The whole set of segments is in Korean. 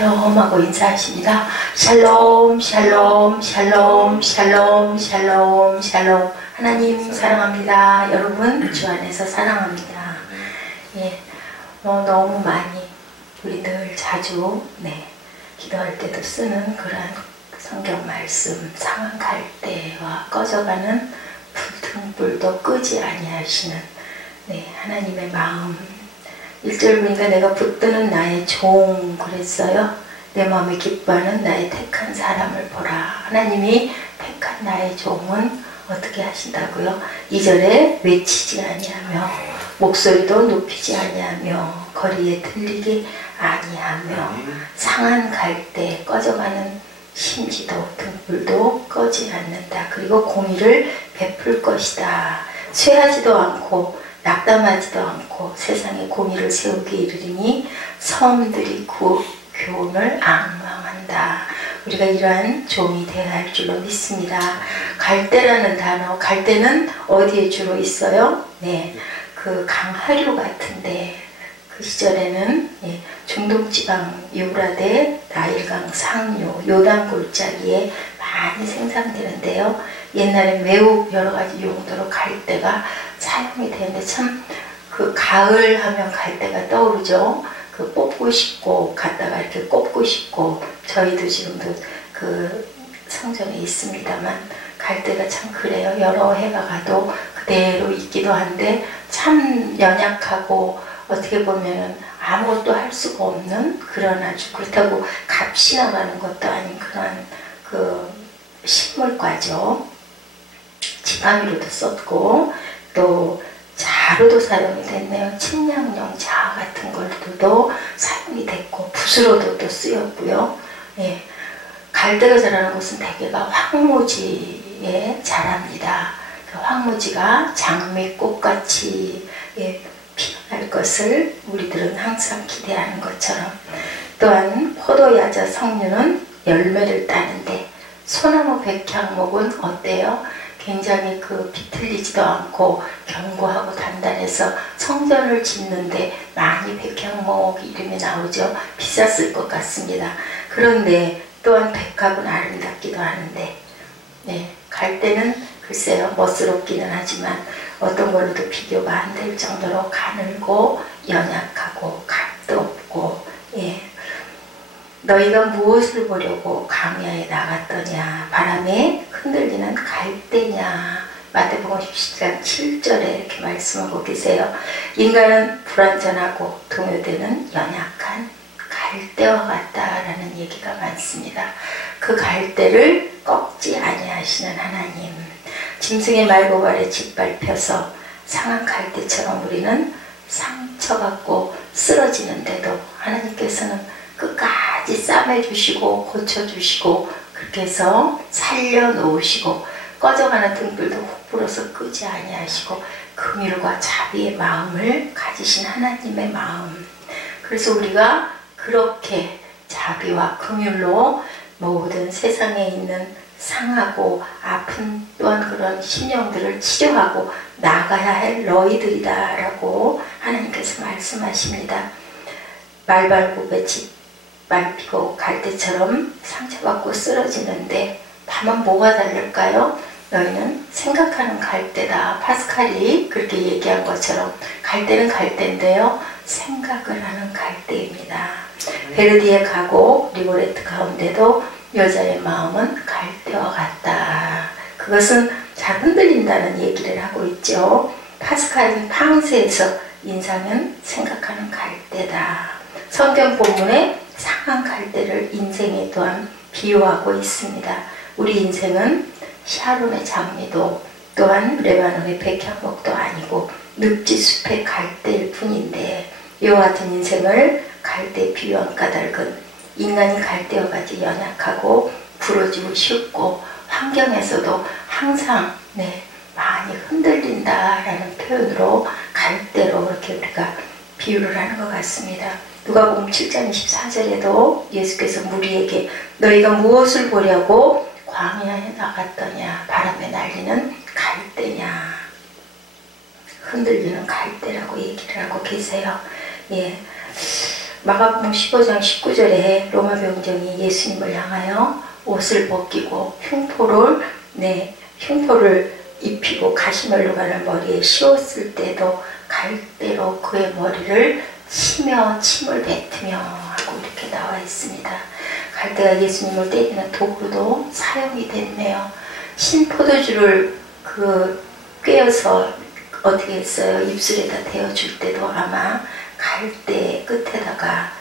샬롬 하고 인사하십니다. 샬롬 샬롬 샬롬 샬롬 샬롬 샬롬. 하나님 사랑합니다. 여러분 주 안에서 사랑합니다. 예, 너무 많이 우리 늘 자주 기도할 때도 쓰는 그런 성경 말씀, 상한 갈대와 꺼져가는 불등불도 끄지 아니하시는 하나님의 마음. 1절 보니까 내가 붙드는 나의 종 그랬어요. 내 마음에 기뻐하는 나의 택한 사람을 보라. 하나님이 택한 나의 종은 어떻게 하신다고요? 2절에 외치지 아니하며 목소리도 높이지 아니하며 거리에 들리지 아니하며 상한 갈대 꺼져가는 심지도 등불도 꺼지 않는다. 그리고 공의를 베풀 것이다. 쇠하지도 않고 낙담하지도 않고 세상에 공의를 세우기 이르리니 섬들이 교훈을 앙망한다. 우리가 이러한 종이 되어야 할 줄로 믿습니다. 갈대라는 단어, 갈대는 어디에 주로 있어요? 그 강하류 같은데 그 시절에는 중동지방 유브라데, 나일강 상류, 요단 골짜기에 많이 생산되는데요. 옛날에 매우 여러가지 용도로 갈대가 사용이 되는데 참 그 가을 하면 갈대가 떠오르죠. 그 뽑고 싶고 갔다가 이렇게 꼽고 싶고 저희도 지금도 그 성전에 있습니다만 갈대가 참 그래요. 여러 해가 가도 그대로 있기도 한데 참 연약하고 어떻게 보면은 아무것도 할 수가 없는 그런 아주 그렇다고 값이 나가는 것도 아닌 그런 그 식물과죠. 지팡이로도 썼고 또 자루도 사용이 됐네요. 침량용 자 같은 걸로도 사용이 됐고 붓으로도 또 쓰였고요. 갈대가 자라는 곳은 대개가 황무지에 자랍니다. 그 황무지가 장미꽃같이 피어날 것을 우리들은 항상 기대하는 것처럼 또한 포도야자 석류는 열매를 따는데 소나무 백향목은 어때요? 굉장히 그 비틀리지도 않고 견고하고 단단해서 성전을 짓는데 많이 백향목 이름이 나오죠. 비쌌을 것 같습니다. 그런데 또한 백합은 아름답기도 하는데 갈대는 글쎄요 멋스럽기는 하지만 어떤 걸로도 비교가 안 될 정도로 가늘고 연약하고 값도 없고 너희가 무엇을 보려고 광야에 나갔더냐 바람에 흔들리는 갈대냐. 마태복음 17장 7절에 이렇게 말씀하고 계세요. 인간은 불완전하고 동요되는 연약한 갈대와 같다라는 얘기가 많습니다. 그 갈대를 꺾지 아니하시는 하나님. 짐승의 말고발에 짓밟혀서 상한 갈대처럼 우리는 상처받고 쓰러지는데도 하나님께서는 끝까지 싸매주시고 고쳐주시고 그렇게 해서 살려놓으시고 꺼져가는 등불도 훅 불어서 끄지 아니하시고 긍휼과 자비의 마음을 가지신 하나님의 마음. 그래서 우리가 그렇게 자비와 긍휼로 모든 세상에 있는 상하고 아픈 또한 그런 심령들을 치료하고 나가야 할 너희들이다 라고 하나님께서 말씀하십니다. 말발굽에 짓밟히고 갈대처럼 상처받고 쓰러지는데 다만 뭐가 다를까요? 너희는 생각하는 갈대다. 파스칼이 그렇게 얘기한 것처럼 갈대는 갈대인데요. 생각을 하는 갈대입니다. 베르디의 가곡, 리고레트 가운데도 여자의 마음은 갈대와 같다. 그것은 잘 흔들린다는 얘기를 하고 있죠. 파스칼은 팡세에서 인상은 생각하는 갈대다. 성경 본문에 상한 갈대를 인생에 또한 비유하고 있습니다. 우리 인생은 샤론의 장미도 또한 레바논의 백향목도 아니고 늪지숲의 갈대일 뿐인데 이와 같은 인생을 갈대에 비유한 까닭은 인간이 갈대와 같이 연약하고 부러지고 쉽고 환경에서도 항상 많이 흔들린다라는 표현으로 갈대로 이렇게 우리가 비유를 하는 것 같습니다. 누가복음 7장 24절에도 예수께서 무리에게 너희가 무엇을 보려고 광야에 나갔더냐 바람에 날리는 갈대냐 흔들리는 갈대라고 얘기를 하고 계세요. 마가복음 15장 19절에 로마 병정이 예수님을 향하여 옷을 벗기고 흉포를 입히고 가시멜로 가는 머리에 씌웠을 때도 갈대로 그의 머리를 치며 침을 뱉으며 하고 이렇게 나와 있습니다. 갈대가 예수님을 때리는 도구로도 사용이 됐네요. 신포도주를 꿰어서 어떻게 했어요? 입술에다 대어줄 때도 아마 갈대 끝에다가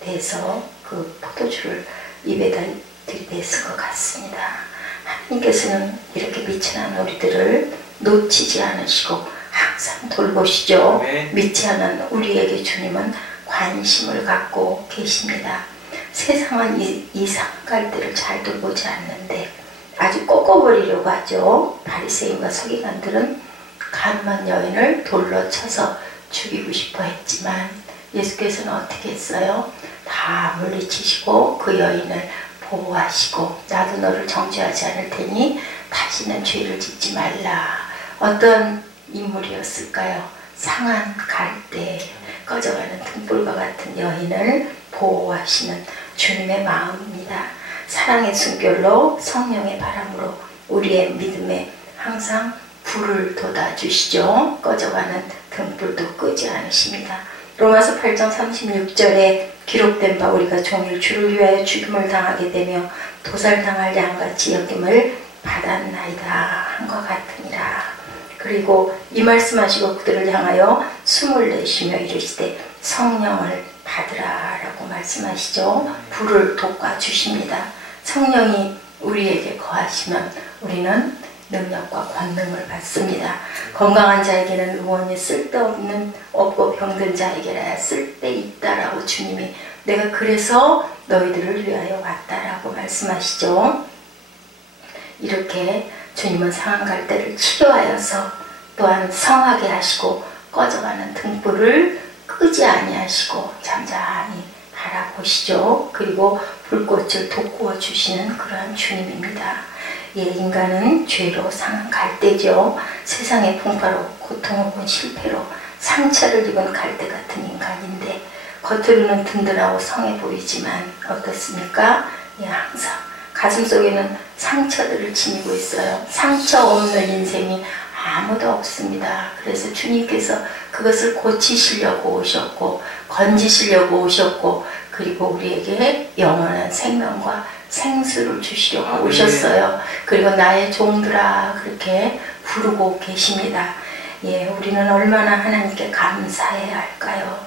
대서 그 포도주를 입에다 들이댔을 것 같습니다. 하나님께서는 이렇게 미천한 우리들을 놓치지 않으시고 항상 돌보시죠. 네. 믿지 않은 우리에게 주님은 관심을 갖고 계십니다. 세상은 이 상갈대를 잘 돌보지 않는데 아주 꺾어버리려고 하죠. 바리새인과 서기관들은 가늠한 여인을 돌로 쳐서 죽이고 싶어 했지만 예수께서는 어떻게 했어요? 다 물리치시고 그 여인을 보호하시고 나도 너를 정죄하지 않을 테니 다시는 죄를 짓지 말라. 어떤 인물이었을까요? 상한 갈대 꺼져가는 등불과 같은 여인을 보호하시는 주님의 마음입니다. 사랑의 숨결로 성령의 바람으로 우리의 믿음에 항상 불을 돋아주시죠. 꺼져가는 등불도 끄지 않으십니다. 로마서 8장 36절에 기록된 바 우리가 종일 주를 위하여 죽임을 당하게 되며 도살당할 양같이 여김을 받았나이다 한 것 같으니라. 그리고 이 말씀하시고 그들을 향하여 숨을 내쉬며 이르시되 성령을 받으라 라고 말씀하시죠. 불을 돋궈주십니다. 성령이 우리에게 거하시면 우리는 능력과 권능을 받습니다. 건강한 자에게는 의원이 쓸데없는 없고 병든 자에게라야 쓸데있다라고 주님이 내가 그래서 너희들을 위하여 왔다라고 말씀하시죠. 이렇게 주님은 상한 갈대를 치료하여서 또한 성하게 하시고 꺼져가는 등불을 끄지 아니하시고 잠잠히 바라보시죠. 그리고 불꽃을 돋구어 주시는 그러한 주님입니다. 예, 인간은 죄로 상한 갈대죠. 세상의 풍파로 고통 혹은 실패로 상처를 입은 갈대 같은 인간인데 겉으로는 든든하고 성해 보이지만 어떻습니까? 예, 항상 가슴속에는 상처들을 지니고 있어요. 상처 없는 인생이 아무도 없습니다. 그래서 주님께서 그것을 고치시려고 오셨고 건지시려고 오셨고 그리고 우리에게 영원한 생명과 생수를 주시려고 오셨어요. 그리고 나의 종들아 그렇게 부르고 계십니다. 예, 우리는 얼마나 하나님께 감사해야 할까요?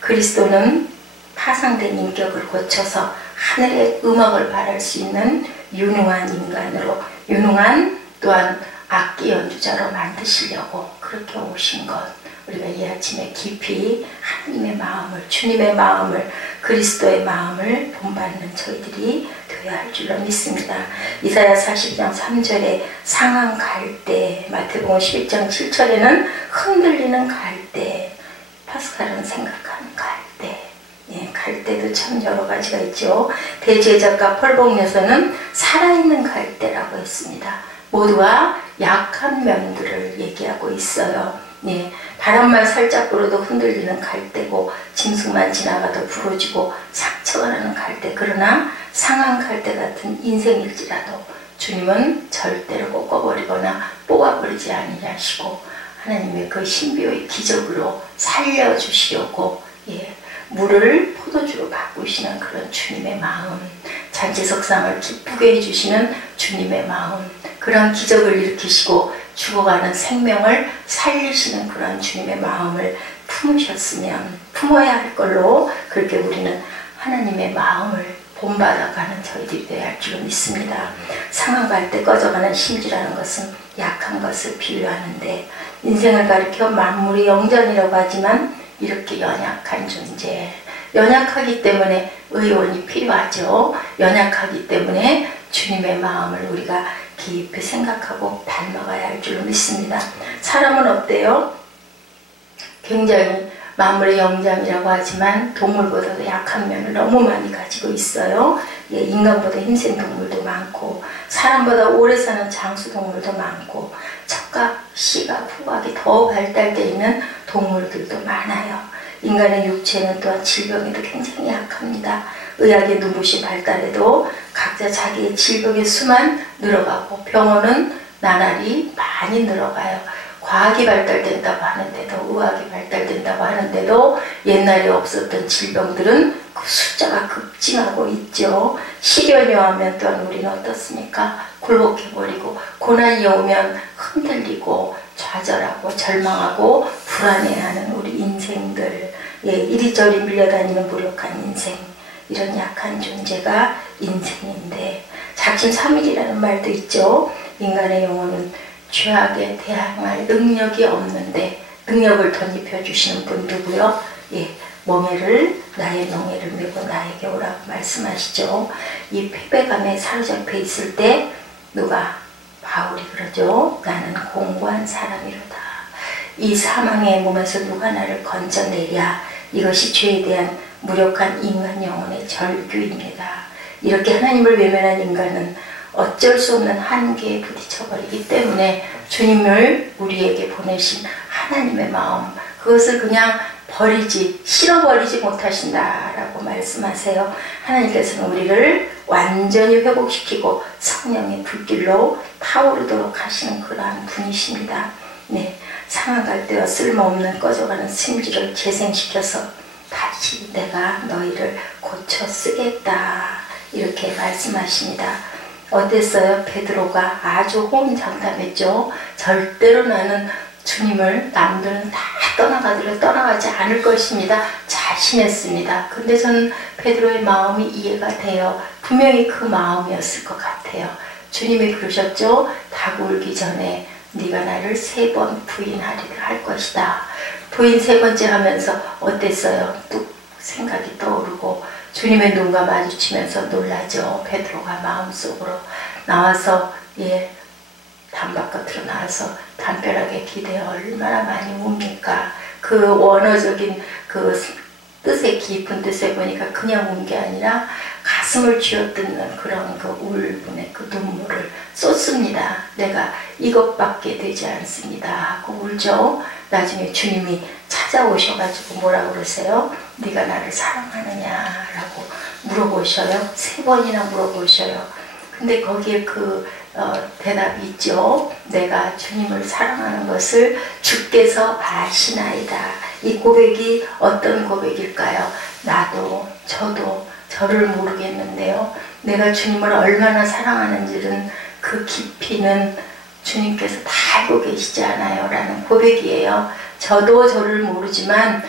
그리스도는 파상된 인격을 고쳐서 하늘의 음악을 발할 수 있는 유능한 인간으로 유능한 또한 악기 연주자로 만드시려고 그렇게 오신 것 우리가 이 아침에 깊이 하나님의 마음을 주님의 마음을 그리스도의 마음을 본받는 저희들이 되어야 할 줄로 믿습니다. 이사야 40장 3절에 상한 갈대 마태복음 11장 7절에는 흔들리는 갈대 파스칼은 생각하는 갈대 예, 갈대도 참 여러 가지가 있죠. 대제작가 펄봉여서는 살아있는 갈대라고 했습니다. 모두가 약한 면들을 얘기하고 있어요. 예, 바람만 살짝 불어도 흔들리는 갈대고 짐승만 지나가도 부러지고 상처가 나는 갈대 그러나 상한 갈대 같은 인생일지라도 주님은 절대로 꺾어버리거나 뽑아버리지 아니하시고 하나님의 그 신비의 기적으로 살려주시려고 예, 물을 포도주로 바꾸시는 그런 주님의 마음 잔치석상을 기쁘게 해주시는 주님의 마음 그런 기적을 일으키시고 죽어가는 생명을 살리시는 그런 주님의 마음을 품으셨으면 품어야 할 걸로 그렇게 우리는 하나님의 마음을 본받아가는 저희들이 되어야 할 줄로 믿습니다. 상한 갈대 꺼져가는 심지라는 것은 약한 것을 비유하는데 인생을 가리켜 만물의 영전이라고 하지만 이렇게 연약한 존재 연약하기 때문에 의원이 필요하죠. 연약하기 때문에 주님의 마음을 우리가 깊이 생각하고 닮아가야 할 줄로 믿습니다. 사람은 어때요? 굉장히 만물의 영장이라고 하지만 동물보다도 약한 면을 너무 많이 가지고 있어요. 예, 인간보다 힘센 동물도 많고 사람보다 오래 사는 장수동물도 많고 척각, 시각, 후각이 더 발달되어 있는 동물들도 많아요. 인간의 육체는 또한 질병에도 굉장히 약합니다. 의학의 눈부신 발달에도 각자 자기의 질병의 수만 늘어가고 병원은 나날이 많이 늘어가요. 과학이 발달된다고 하는데도, 의학이 발달된다고 하는데도 옛날에 없었던 질병들은 그 숫자가 급증하고 있죠. 시련이 오면 또한 우리는 어떻습니까? 굴복해버리고, 고난이 오면 흔들리고 좌절하고 절망하고 불안해하는 우리 인생들, 예, 이리저리 밀려다니는 무력한 인생, 이런 약한 존재가 인생인데, 작심삼일이라는 말도 있죠. 인간의 영혼은 죄악에 대항할 능력이 없는데 능력을 덧입혀 주시는 분 누구요? 예, 나의 멍에를 메고 나에게 오라고 말씀하시죠. 이 패배감에 사로잡혀 있을 때 누가? 바울이 그러죠. 나는 공고한 사람이로다. 이 사망의 몸에서 누가 나를 건져내랴. 이것이 죄에 대한 무력한 인간 영혼의 절규입니다. 이렇게 하나님을 외면한 인간은 어쩔 수 없는 한계에 부딪혀버리기 때문에 주님을 우리에게 보내신 하나님의 마음, 그것을 그냥 실어버리지 못하신다라고 말씀하세요. 하나님께서는 우리를 완전히 회복시키고 성령의 불길로 타오르도록 하시는 그러한 분이십니다. 네, 상한 때와 쓸모없는 꺼져가는 심지를 재생시켜서 다시 내가 너희를 고쳐 쓰겠다, 이렇게 말씀하십니다. 어땠어요? 베드로가 아주 호언장담했죠. 절대로 나는 주님을 남들은 다 떠나가지 않을 것입니다. 자신했습니다. 근데 저는 베드로의 마음이 이해가 돼요. 분명히 그 마음이었을 것 같아요. 주님이 그러셨죠. 닭 울기 전에 네가 나를 3번 부인하리라 할 것이다. 부인 3번째 하면서 어땠어요? 뚝 생각이 떠오르고 주님의 눈과 마주치면서 놀라죠. 베드로가 마음속으로 나와서, 예, 담바깥으로 나와서 담벼락에 기대어 얼마나 많이 웁니까? 그 원어적인 그 뜻의 깊은 뜻에 보니까 그냥 운 게 아니라 가슴을 쥐어뜯는 그런 그 울분의 그 눈물을 쏟습니다. 내가 이것밖에 되지 않습니다 하고 울죠. 나중에 주님이 찾아오셔가지고 뭐라고 그러세요? 네가 나를 사랑하느냐라고 물어보셔요. 3번이나 물어보셔요. 근데 거기에 대답이 있죠. 내가 주님을 사랑하는 것을 주께서 아시나이다. 이 고백이 어떤 고백일까요? 저도 저를 모르겠는데요. 내가 주님을 얼마나 사랑하는지는 그 깊이는 주님께서 다 알고 계시지 않아요? 라는 고백이에요. 저도 저를 모르지만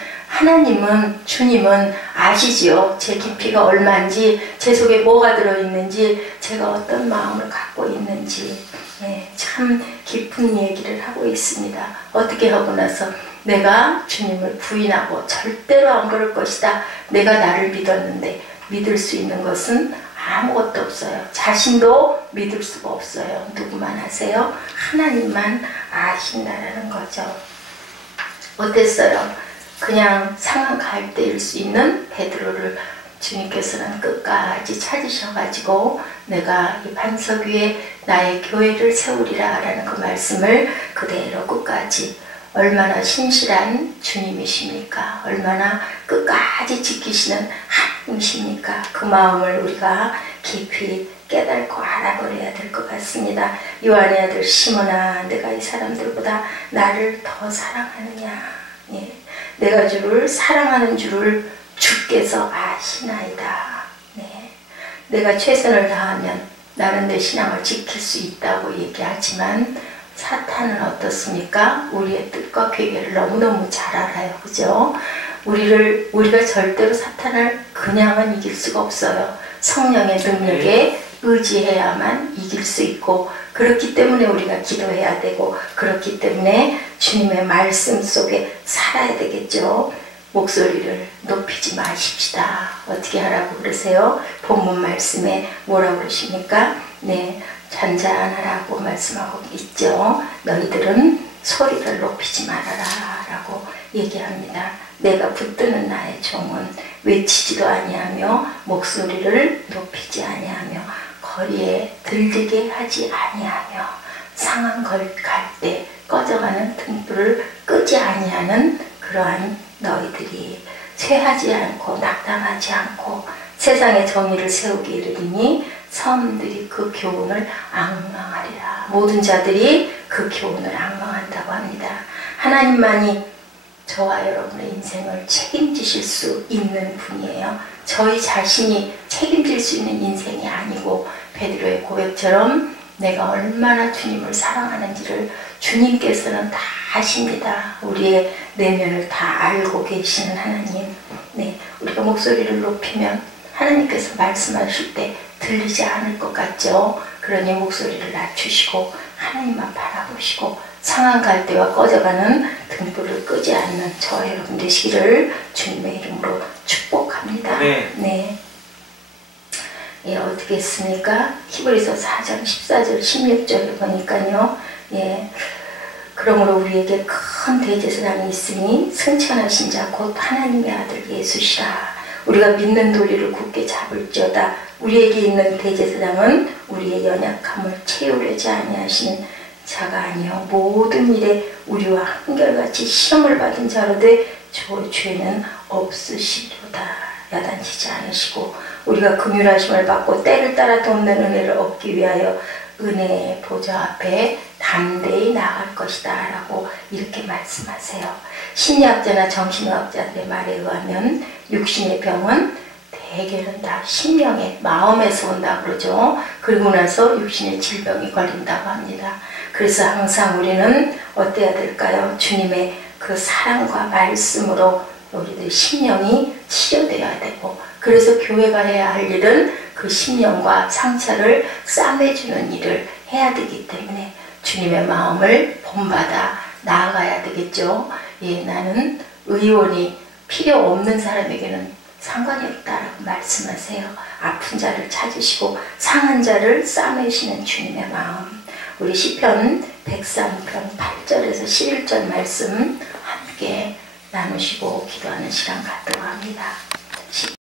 주님은 아시지요. 제 깊이가 얼마인지, 제 속에 뭐가 들어있는지, 제가 어떤 마음을 갖고 있는지. 네, 참 깊은 얘기를 하고 있습니다. 어떻게 하고 나서 내가 주님을 부인하고 절대로 안 그럴 것이다. 내가 나를 믿었는데 믿을 수 있는 것은 아무것도 없어요. 자신도 믿을 수가 없어요. 누구만 아세요? 하나님만 아신다라는 거죠. 어땠어요? 그냥 상한 갈대일 수 있는 베드로를 주님께서는 끝까지 찾으셔가지고 내가 이 반석 위에 나의 교회를 세우리라 라는 그 말씀을 그대로 끝까지, 얼마나 신실한 주님이십니까? 얼마나 끝까지 지키시는 하나님이십니까? 그 마음을 우리가 깊이 깨닫고 알아버려야 될 것 같습니다. 요한의 아들 시몬아, 내가 이 사람들보다 나를 더 사랑하느냐? 예. 내가 주를 사랑하는 줄을 주께서 아시나이다. 네. 내가 최선을 다하면 나는 내 신앙을 지킬 수 있다고 얘기하지만 사탄은 어떻습니까? 우리의 뜻과 계획을 너무너무 잘 알아요. 그죠? 우리가 절대로 사탄을 그냥은 이길 수가 없어요. 성령의 능력에 의지해야만 이길 수 있고, 그렇기 때문에 우리가 기도해야 되고, 그렇기 때문에 주님의 말씀 속에 살아야 되겠죠. 목소리를 높이지 마십시다. 어떻게 하라고 그러세요? 본문 말씀에 뭐라고 그러십니까? 네, 잔잔하라고 말씀하고 있죠. 너희들은 소리를 높이지 말아라 라고 얘기합니다. 내가 붙드는 나의 종은 외치지도 아니하며 목소리를 높이지 아니하며 거리에 들리게 하지 아니하며 상한 갈 때 꺼져가는 등불을 끄지 아니하는 그러한 너희들이 취하지 않고 낙담하지 않고 세상의 정의를 세우기 이르리니 섬들이 그 교훈을 앙망하리라. 모든 자들이 그 교훈을 앙망한다고 합니다. 하나님만이 저와 여러분의 인생을 책임지실 수 있는 분이에요. 저희 자신이 책임질 수 있는 인생이 아니고 베드로의 고백처럼 내가 얼마나 주님을 사랑하는지를 주님께서는 다 아십니다. 우리의 내면을 다 알고 계시는 하나님. 네, 우리가 목소리를 높이면 하나님께서 말씀하실 때 들리지 않을 것 같죠? 그러니 목소리를 낮추시고 하나님만 바라보시고 상한 갈대와 꺼져가는 등불을 끄지 않는 저와 여러분 되시기를 주님의 이름으로 축복합니다. 네. 예, 어떻게 했습니까? 히브리서 4장 14절 16절을 보니까요. 예, 그러므로 우리에게 큰 대제사장이 있으니 승천하신 자 곧 하나님의 아들 예수시라. 우리가 믿는 도리를 굳게 잡을지어다. 우리에게 있는 대제사장은 우리의 연약함을 채우려지 아니하시는 자가 아니요 모든 일에 우리와 한결같이 시험을 받은 자로되 죄는 없으시도다. 야단치지 않으시고 우리가 긍휼하심을 받고 때를 따라 돕는 은혜를 얻기 위하여 은혜의 보좌 앞에 담대히 나아갈 것이다 라고 이렇게 말씀하세요. 심리학자나 정신의학자들의 말에 의하면 육신의 병은 대개는 다 심령의 마음에서 온다고 그러죠. 그리고 나서 육신의 질병이 걸린다고 합니다. 그래서 항상 우리는 어때야 될까요? 주님의 그 사랑과 말씀으로 우리들 심령이 치료되어야 되고, 그래서 교회가 해야 할 일은 그 심령과 상처를 싸매주는 일을 해야 되기 때문에 주님의 마음을 본받아 나아가야 되겠죠. 예, 나는 의원이 필요 없는 사람에게는 상관이 없다라고 말씀하세요. 아픈 자를 찾으시고 상한 자를 싸매시는 주님의 마음. 우리 시편 103편 8절에서 11절 말씀 함께 나누시고 기도하는 시간 갖도록 합니다.